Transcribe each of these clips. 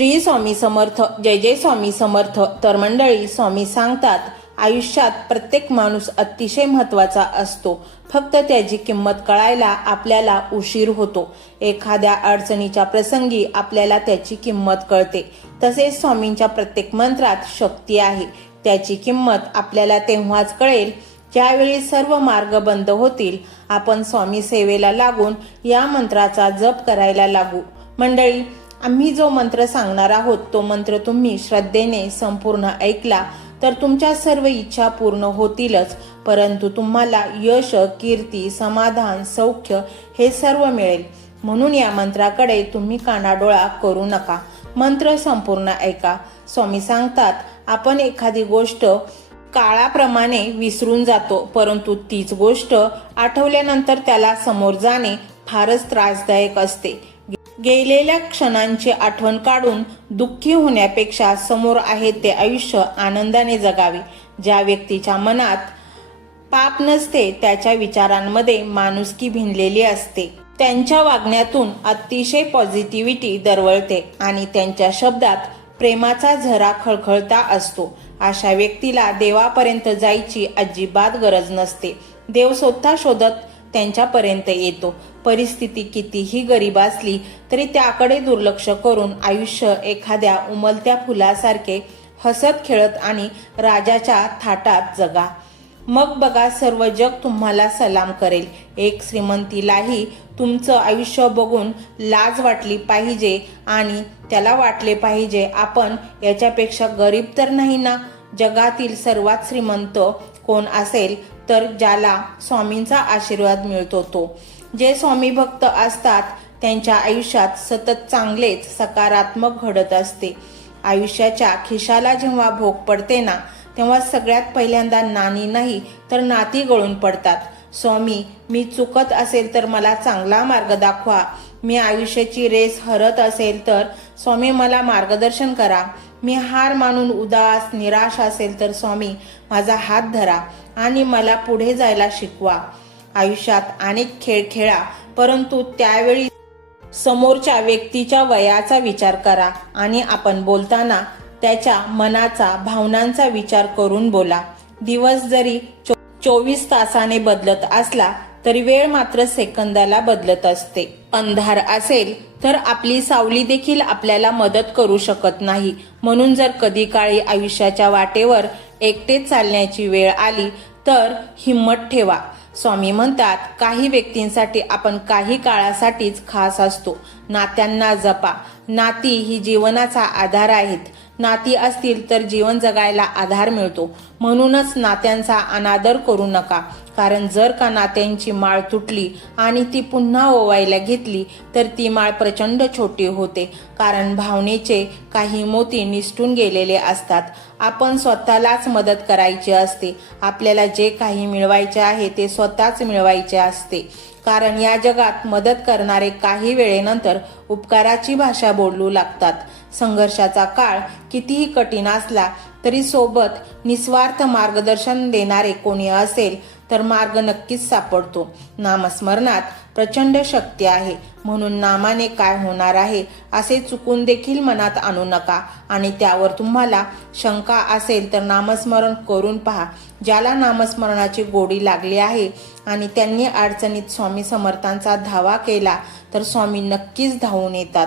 श्री स्वामी समर्थ जय जय स्वामी समर्थ तर मंडळी स्वामी सांगतात आयुष्यात प्रत्येक माणूस अतिशय महत्त्वाचा असतो. फक्त त्याची किंमत कळायला आपल्याला उशीर होतो. एखाद्या अडचणीच्या प्रसंगी आपल्याला त्याची किंमत कळते. तसेच स्वामींच्या प्रत्येक मंत्रात शक्ती आहे. त्याची किंमत आपल्याला तेव्हाच कळेल ज्यावेळी सर्व मार्ग बंद होतील. आपण स्वामी सेवेला लागून या मंत्राचा जप करायला लागू. मंडळी आम्ही जो मंत्र सांगणार आहोत तो मंत्र तुम्ही श्रद्धेने संपूर्ण ऐकला तर तुमच्या सर्व इच्छा पूर्ण होतीलच. परंतु तुम्हाला यश कीर्ती समाधान सौख्य हे सर्व मिळेल. म्हणून या मंत्राकडे तुम्ही कानाडोळा करू नका. मंत्र संपूर्ण ऐका. स्वामी सांगतात आपण एखादी गोष्ट काळाप्रमाणे विसरून जातो परंतु तीच गोष्ट आठवल्यानंतर त्याला समोर जाणे फारच त्रासदायक असते. गेलेल्या क्षणांची आठवण काढून दुःखी होण्यापेक्षा समोर आहे ते आयुष्य आनंदाने जगावे. ज्या व्यक्तीच्या मनात पाप नसते त्याच्या विचारांमध्ये माणुसकी भिनलेली असते. त्यांच्या वागण्यातून अतिशय पॉझिटिव्हिटी दरवळते आणि त्यांच्या शब्दात प्रेमाचा झरा खळखळता असतो. अशा व्यक्तीला देवापर्यंत जायची अजिबात गरज नसते. देव स्वतः शोधत त्यांच्यापर्यंत येतो. परिस्थिती कितीही गरीब असली तरी त्याकडे दुर्लक्ष करून आयुष्य एखाद्या उमलत्या फुलासारखे हसत खेळत आणि राजाच्या थाटात जगा. मग बघा सर्व जग तुम्हाला सलाम करेल. एक श्रीमंतीलाही तुमचं आयुष्य बघून लाज वाटली पाहिजे आणि त्याला वाटले पाहिजे आपण याच्यापेक्षा गरीब तर नाही ना? जगातील सर्वात श्रीमंत कोण असेल? तर ज्याला स्वामींचा आशीर्वाद मिळतो तो. जे स्वामी भक्त असतात त्यांच्या आयुष्यात सतत चांगलेच सकारात्मक घडत असते. आयुष्याच्या खिशाला जेव्हा भोग पडते ना तेव्हा सगळ्यात पहिल्यांदा नाणी नाही तर नाती गळून पडतात. स्वामी मी चुकत असेल तर मला चांगला मार्ग दाखवा. मी आयुष्याची रेस हरत असेल तर स्वामी मला मार्गदर्शन करा. मी हार मानून उदास निराश असेल तर स्वामी माझा हात धरा आणि मला पुढे जायला शिकवा. आयुष्यात अनेक खेळ खेळा परंतु त्यावेळी समोरच्या व्यक्तीच्या वयाचा विचार करा आणि आपण बोलताना त्याच्या मनाचा भावनांचा विचार करून बोला. दिवस जरी चो- चोवीस तासाने बदलत असला तरी वेळ मात्र सेकंदाला बदलत असते. अंधार असेल तर आपली सावली देखील आपल्याला मदत करू शकत नाही. म्हणून जर कधी काळी आयुष्याच्या वाटेवर एकटे चालण्याची वेळ आली तर हिंमत ठेवा. स्वामी म्हणतात काही व्यक्तींसाठी आपण काही काळासाठीच खास असतो. नात्यांना जपा. नाती ही जीवनाचा आधार आहेत. नाती असतील तर जीवन जगायला आधार मिळतो. म्हणूनच नात्यांचा अनादर करू नका. कारण जर का नात्यांची माळ तुटली आणि ती पुन्हा ओवायला घेतली तर ती माळ प्रचंड छोटी होते. कारण भावनेचे काही मोती निसटून गेलेले असतात. आपण स्वतःलाच मदत करायची असते. आपल्याला जे काही मिळवायचे आहे ते स्वतःच मिळवायचे असते. कारण या जगात मदत करणारे काही वेळेनंतर उपकाराची भाषा बोलू लागतात. संघर्षाचा काळ कितीही कठीण असला तरी सोबत निस्वार्थ मार्गदर्शन देणारे कोणी असेल तर मार्ग नक्कीच सापडतो. नामस्मरणात प्रचंड शक्ती आहे. म्हणून नामाने काय होणार आहे असे चुकून देखील मनात आणू नका आणि त्यावर तुम्हाला शंका असेल तर नामस्मरण करून पहा. ज्याला नामस्मरणाची गोडी लागली आहे आणि त्यांनी अडचणीत स्वामी समर्थांचा धावा केला तर स्वामी नक्कीच धावून येतात.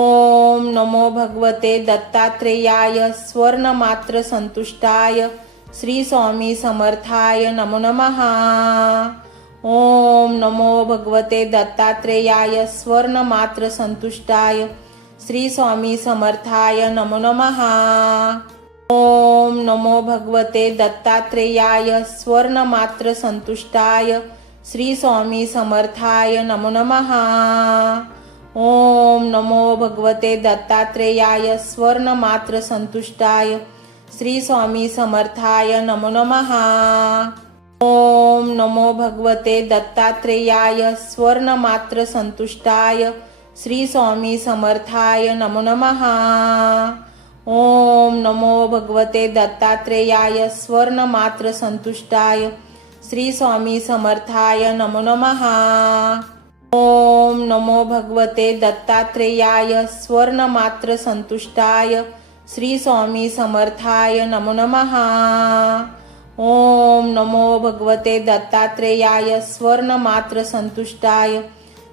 ओम नमो भगवते दत्तात्रेयाय स्वर्णमात्र संतुष्टाय श्री स्वामी समर्थाय नमो नमः। ओम नमो भगवते दत्तात्रेयाय स्वर्णमात्र संतुष्टाय श्री स्वामी समर्थाय नमो नमः। ओम नमो भगवते दत्तात्रेयाय स्वर्णमात्र संतुष्टाय श्री स्वामी समर्थाय नमो नमः। ओम नमो भगवते दत्तात्रेयाय स्वर्णमात्र संतुष्टाय. श्री स्वामी समर्थाय नमो नमः. ओम नमो भगवते दत्तात्रेयाय स्वर्णमात्र संतुष्टाय. श्री स्वामी समर्थाय नमो नमः. ओम नमो भगवते दत्तात्रेयाय स्वर्णमात्र संतुष्टाय. श्री स्वामी समर्थाय नमो नमः. ओम नमो भगवते दत्तात्रेयाय स्वर्णमात्र संतुष्टाय श्री स्वामी समर्थाय नमो नमः। ओम नमो भगवते दत्तात्रेयाय स्वर्णमात्र संतुष्टाय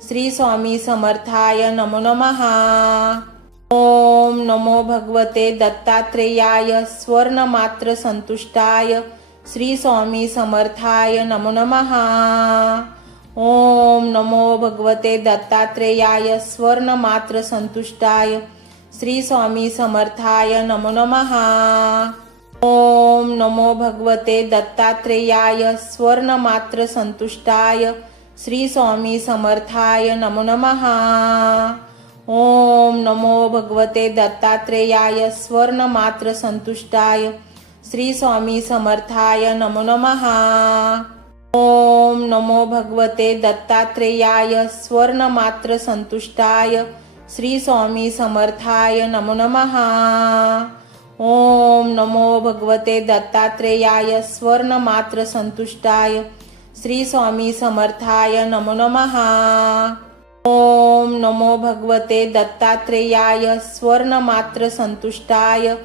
श्री स्वामी समर्थाय नमो नमः। ओम नमो भगवते दत्तात्रेयाय स्वर्णमात्र संतुष्टाय श्री स्वामी समर्थाय नमो नमः। ओम नमो भगवते दत्तात्रेयाय स्वर्णमात्र संतुष्टाय। श्री स्वामी समर्थाय नमो नमः। ओम नमो भगवते दत्तात्रेयाय स्वर्णमात्र संतुष्टाय। श्री स्वामी समर्थाय नमो नमः। ओम नमो भगवते दत्तात्रेयाय स्वर्णमात्र संतुष्टाय। श्री स्वामी समर्थाय नमो नमः। ओम नमो भगवते दत्तात्रेयाय स्वर्णमात्र संतुष्टाय श्री स्वामी समर्थाय नमो नमः। ओम नमो भगवते दत्तात्रेयाय स्वर्णमात्र संतुष्टाय श्री स्वामी समर्थाय नमो नमः। ओम नमो भगवते दत्तात्रेयाय स्वर्णमात्र संतुष्टाय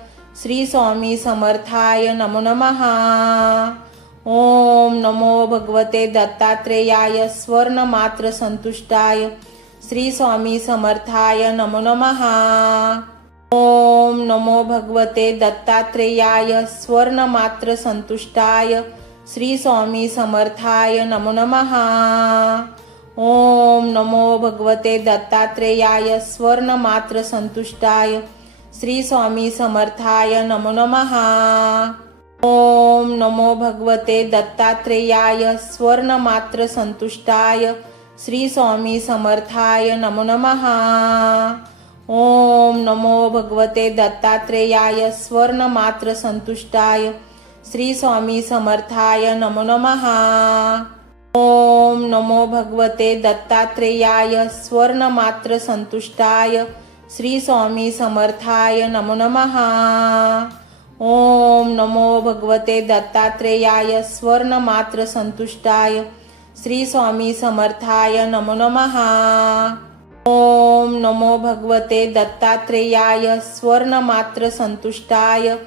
श्री स्वामी समर्थाय नमो नमः। ओम नमो भगवते दत्तात्रेयाय स्वर्णमात्र संतुष्टाय श्री स्वामी समर्थाय नमो नमः. ओम नमो भगवते दत्तात्रेयाय स्वर्णमात्र संतुष्टाय श्री स्वामी समर्थाय नमो नमः. ओम नमो भगवते दत्तात्रेयाय स्वर्णमात्र संतुष्टाय श्री स्वामी समर्थाय नमो नमः. ओम नमो भगवते दत्तात्रेयाय स्वर्णमात्र संतुष्टाय श्री स्वामी समर्थाय नमो नमः। ओम नमो भगवते दत्तात्रेयाय स्वर्णमात्र संतुष्टाय श्री स्वामी समर्थाय नमो नमः। ओम नमो भगवते दत्तात्रेयाय स्वर्णमात्र संतुष्टाय श्री स्वामी समर्थाय नमो नमः। ओम नमो भगवते दत्तात्रेयाय स्वर्णमात्र संतुष्टाय। श्री स्वामी समर्थाय नमो नमः। ओम नमो भगवते दत्तात्रेयाय स्वर्णमात्र संतुष्टाय।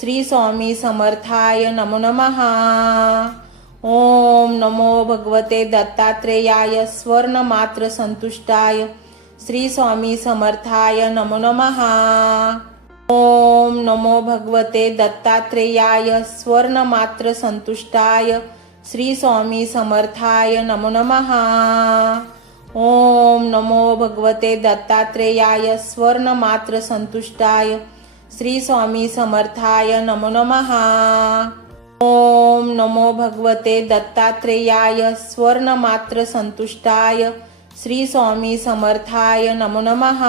श्री स्वामी समर्थाय नमो नमः। ओम नमो भगवते दत्तात्रेयाय स्वर्णमात्र संतुष्टाय। श्री स्वामी समर्थाय नमो नमः। ओम नमो भगवते दत्तात्रेयाय स्वर्णमात्र संतुष्टाय श्री स्वामी समर्थाय नमो नमः। ओम नमो भगवते दत्तात्रेयाय स्वर्णमात्र संतुष्टाय श्री स्वामी समर्थाय नमो नमः। ओम नमो भगवते दत्तात्रेयाय स्वर्णमात्र संतुष्टाय श्री स्वामी समर्थाय नमो नमः।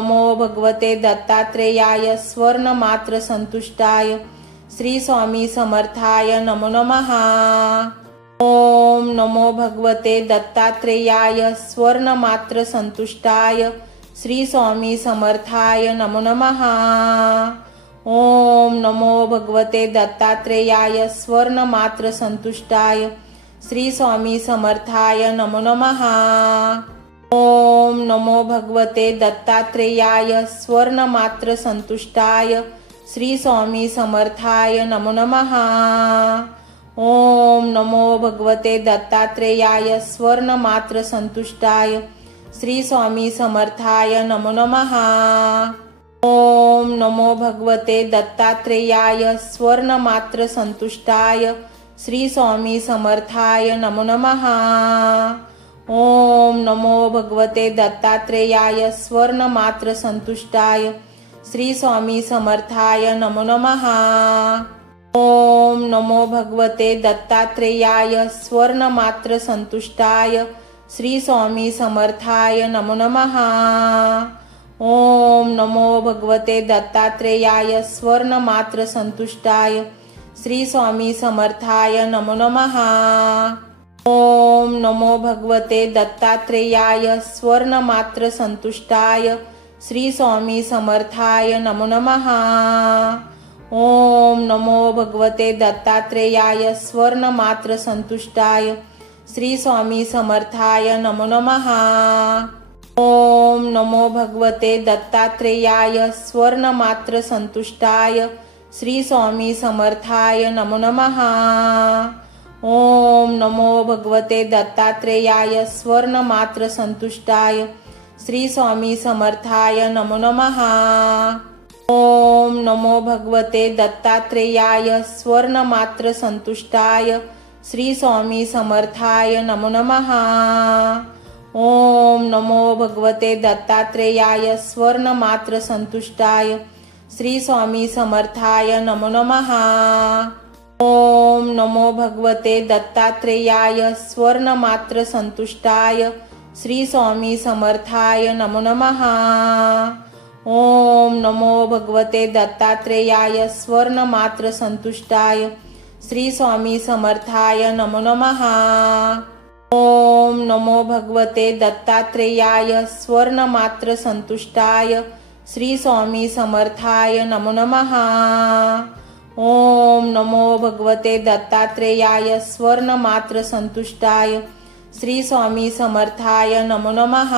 नमो भगवते दत्तात्रेयाय स्वर्णमात्र संतुष्टाय. श्री स्वामी समर्थाय नमो नमः. ओम नमो भगवते दत्तात्रेयाय स्वर्णमात्र संतुष्टाय. श्री स्वामी समर्थाय नमो नमः. ओम नमो भगवते दत्तात्रेयाय स्वर्णमात्र संतुष्टाय. श्री स्वामी समर्थाय नमो नमः. ओम नमो भगवते दत्तात्रेयाय स्वर्णमात्र संतुष्टाय श्री स्वामी समर्थाय नमो नमः। ओम नमो भगवते दत्तात्रेयाय स्वर्णमात्र संतुष्टाय श्री स्वामी समर्थाय नमो नमः। ओम नमो भगवते दत्तात्रेयाय स्वर्णमात्र संतुष्टाय श्री स्वामी समर्थाय नमो नमः। ओम नमो भगवते दत्तात्रेयाय स्वर्णमात्र संतुष्टाय श्री स्वामी समर्थाय नमो नमः। ओम नमो भगवते दत्तात्रेयाय स्वर्णमात्र संतुष्टाय श्री स्वामी समर्थाय नमो नमः। ओम नमो भगवते दत्तात्रेयाय स्वर्णमात्र संतुष्टाय श्री स्वामी समर्थाय नमो नमः। ओम नमो भगवते दत्तात्रेयाय स्वर्णमात्र संतुष्टाय श्री स्वामी समर्थाय नमो नमः। ओम नमो भगवते दत्तात्रेयाय स्वर्णमात्र संतुष्टाय श्री स्वामी समर्थाय नमो नमः। ओम नमो भगवते दत्तात्रेयाय स्वर्णमात्र संतुष्टाय श्री स्वामी समर्थाय नमो नमः। ओम नमो भगवते दत्तात्रेयाय स्वर्णमात्र संतुष्टाय। श्री स्वामी समर्थाय नमो नमः। ओम नमो भगवते दत्तात्रेयाय स्वर्णमात्र संतुष्टाय। श्री स्वामी समर्थाय नमो नमः। ओम नमो भगवते दत्तात्रेयाय स्वर्णमात्र संतुष्टाय। श्री स्वामी समर्थाय नमो नमः। ओम नमो भगवते दत्तात्रेयाय स्वर्णमात्र संतुष्टाय श्री स्वामी समर्थाय नमो नमः। ओम नमो भगवते दत्तात्रेयाय स्वर्णमात्र संतुष्टाय श्री स्वामी समर्थाय नमो नमः। ओम नमो भगवते दत्तात्रेयाय स्वर्णमात्र संतुष्टाय श्री स्वामी समर्थाय नमो नमः। ओम नमो भगवते दत्तात्रेयाय स्वर्णमात्र संतुष्टाय. श्री स्वामी समर्थाय नमो नमः.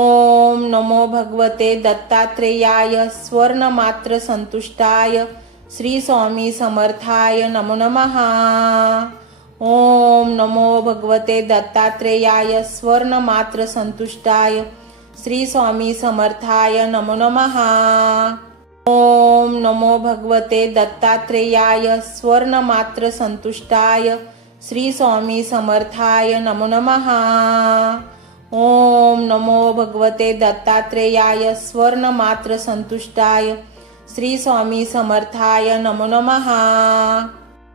ओम नमो भगवते दत्तात्रेयाय स्वर्णमात्र संतुष्टाय. श्री स्वामी समर्थाय नमो नमः. ओम नमो भगवते दत्तात्रेयाय स्वर्णमात्र संतुष्टाय. श्री स्वामी समर्थाय नमो नमः. ओम नमो भगवते दत्तात्रेयाय स्वर्णमात्र संतुष्टाय श्री स्वामी समर्थाय नमो नमः। ओम नमो भगवते दत्तात्रेयाय स्वर्णमात्र संतुष्टाय श्री स्वामी समर्थाय नमो नमः।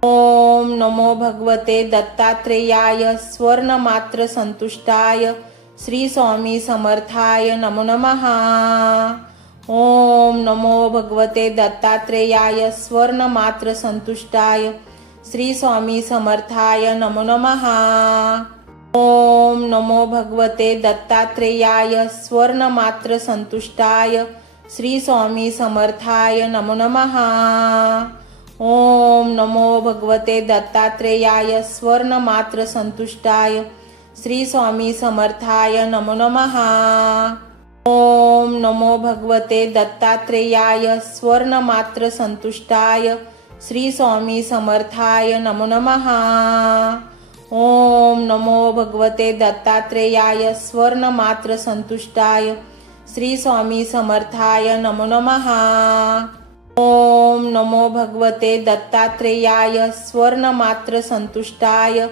ओम नमो भगवते दत्तात्रेयाय स्वर्णमात्र संतुष्टाय श्री स्वामी समर्थाय नमो नमः। ओम नमो भगवते दत्तात्रेयाय स्वर्णमात्र संतुष्टाय। श्री स्वामी समर्थाय नमो नमः। ओम नमो भगवते दत्तात्रेयाय स्वर्णमात्र संतुष्टाय। श्री स्वामी समर्थाय नमो नमः। ओम नमो भगवते दत्तात्रेयाय स्वर्णमात्र संतुष्टाय। श्री स्वामी समर्थाय नमो नमः। ओम नमो भगवते दत्तात्रेयाय स्वर्णमात्र संतुष्टाय श्री स्वामी समर्थाय नमो नमः. ओम नमो भगवते दत्तात्रेयाय स्वर्णमात्र संतुष्टाय श्री स्वामी समर्थाय नमो नमः. ओम नमो भगवते दत्तात्रेयाय स्वर्णमात्र संतुष्टाय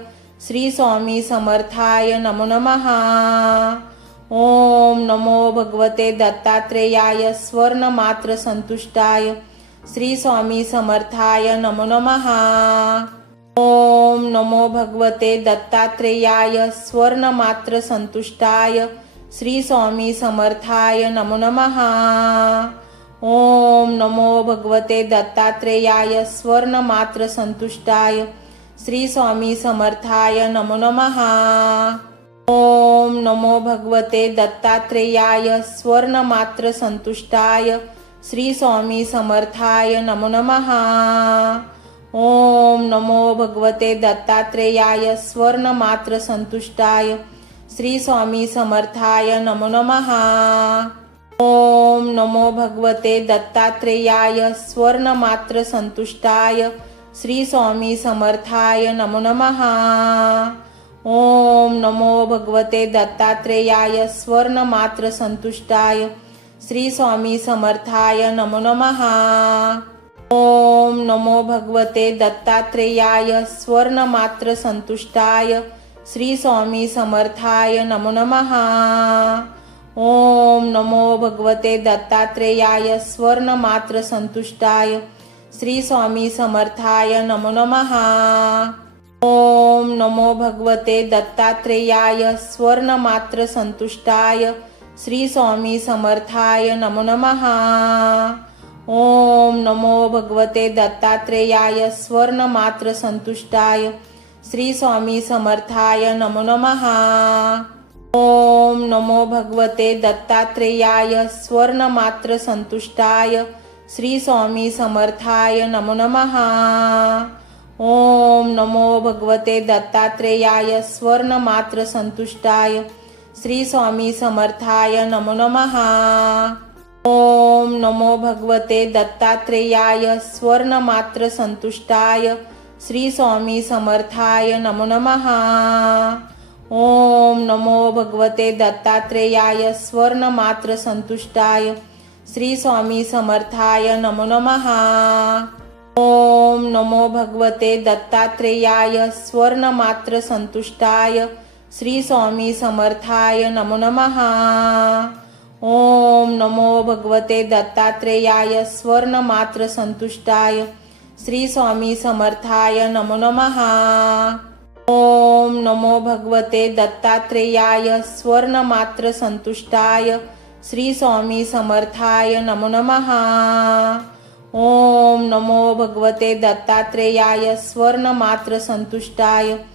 श्री स्वामी समर्थाय नमो नमः. ओम नमो भगवते दत्तात्रेयाय स्वर्णमात्र संतुष्टाय श्री स्वामी समर्थाय नमो नमः. ओम नमो भगवते दत्तात्रेयाय स्वर्णमात्र संतुष्टाय श्री स्वामी समर्थाय नमो नमः. ओम नमो भगवते दत्तात्रेयाय स्वर्णमात्र संतुष्टाय श्री स्वामी समर्थाय नमो नमः. ओम नमो भगवते दत्तात्रेयाय स्वर्णमात्र संतुष्टाय श्री स्वामी समर्थाय नमो नमः। ओम नमो भगवते दत्तात्रेयाय स्वर्ण मात्र संतुष्टाय श्री स्वामी समर्थाय नमो नमः। ओम नमो भगवते दत्तात्रेयाय स्वर्ण मात्र संतुष्टाय श्री स्वामी समर्थाय नमो नमः। ओम नमो भगवते दत्तात्रेयाय स्वर्ण मात्र संतुष्टाय श्री स्वामी समर्थाय नमो नमः। ओम नमो भगवते दत्तात्रेयाय स्वर्ण मात्र संतुष्टाय श्री स्वामी समर्थाय नमो नमः। ओम नमो भगवते दत्तात्रेयाय स्वर्ण मात्र संतुष्टाय श्री स्वामी समर्थाय नमो नमः। ओम नमो भगवते दत्तात्रेयाय स्वर्ण मात्र संतुष्टाय श्री स्वामी समर्थाय नमो नमः। ओम नमो भगवते दत्तात्रेयाय स्वर्ण मात्र संतुष्टाय श्री स्वामी समर्थाय नमो नमः। ओम नमो भगवते दत्तात्रेयाय स्वर्ण मात्र संतुष्टाय श्री स्वामी समर्थाय नमो नमः। ओम नमो भगवते दत्तात्रेयाय स्वर्ण मात्र संतुष्टाय श्री स्वामी समर्थाय नमो नमः. ओम नमो भगवते दत्तात्रेयाय स्वर्ण मात्र संतुष्टाय श्री स्वामी समर्थाय नमो नमः. ओम नमो भगवते दत्तात्रेयाय स्वर्ण मात्र संतुष्टाय श्री स्वामी समर्थाय नमो नमः. ओम नमो भगवते दत्तात्रेयाय स्वर्ण मात्र संतुष्टाय श्री स्वामी समर्थाय नमो नमः। ओम नमो भगवते दत्तात्रेयाय स्वर्ण मात्र संतुष्टाय श्री स्वामी समर्थाय नमो नमः। ओम नमो भगवते दत्तात्रेयाय स्वर्ण मात्र संतुष्टाय श्री स्वामी समर्थाय नमो नमः। ओम नमो भगवते दत्तात्रेयाय स्वर्ण मात्र संतुष्टाय.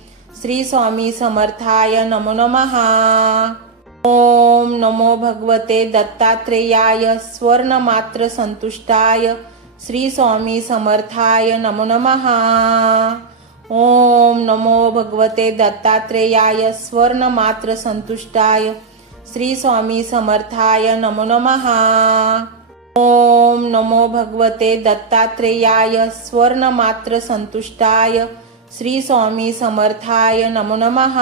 श्री स्वामी समर्थाय नमो नमः. ओम नमो भगवते दत्तात्रेयाय स्वर्ण मात्र संतुष्टाय. श्री स्वामी समर्थाय नमो नमः. ओम नमो भगवते दत्तात्रेयाय स्वर्ण मात्र संतुष्टाय. श्री स्वामी समर्थाय नमो नमः. ओम नमो भगवते दत्तात्रेयाय स्वर्ण मात्र संतुष्टाय श्री स्वामी समर्थाय नमो नमः।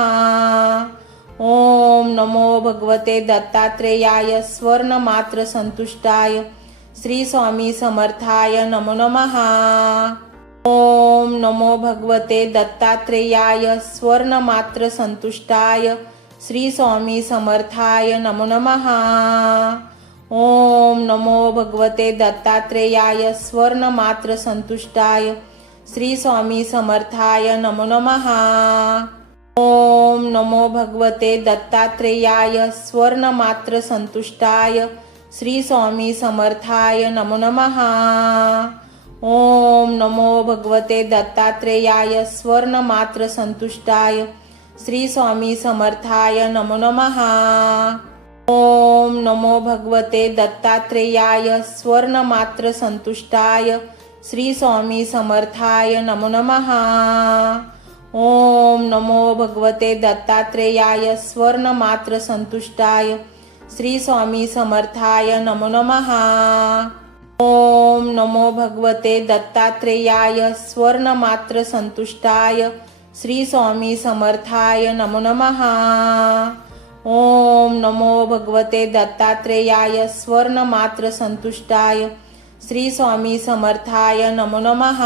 ओम नमो भगवते दत्तात्रेयाय स्वर्ण मात्र संतुष्टाय श्री स्वामी समर्थाय नमो नमः। ओम नमो भगवते दत्तात्रेयाय स्वर्ण मात्र संतुष्टाय श्री स्वामी समर्थाय नमो नमः। ओम नमो भगवते दत्तात्रेयाय स्वर्ण मात्र संतुष्टाय। श्री स्वामी समर्थाय नमो नमः। ओम नमो भगवते दत्तात्रेयाय स्वर्ण मात्र संतुष्टाय। श्री स्वामी समर्थाय नमो नमः। ओम नमो भगवते दत्तात्रेयाय स्वर्ण मात्र संतुष्टाय। श्री स्वामी समर्थाय नमो नमः। ओम नमो भगवते दत्तात्रेयाय स्वर्ण मात्र संतुष्टाय श्री स्वामी समर्थाय नमो नमः। ओम नमो भगवते दत्तात्रेयाय स्वर्ण मात्र संतुष्टाय श्री स्वामी समर्थाय नमो नमः। ओम नमो भगवते दत्तात्रेयाय स्वर्ण मात्र संतुष्टाय श्री स्वामी समर्थाय नमो नमः। ओम नमो भगवते दत्तात्रेयाय स्वर्ण मात्र संतुष्टाय. श्री स्वामी समर्थाय नमो नमः.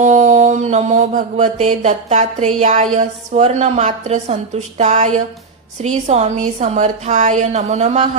ओम नमो भगवते दत्तात्रेयाय स्वर्ण मात्र संतुष्टाय. श्री स्वामी समर्थाय नमो नमः.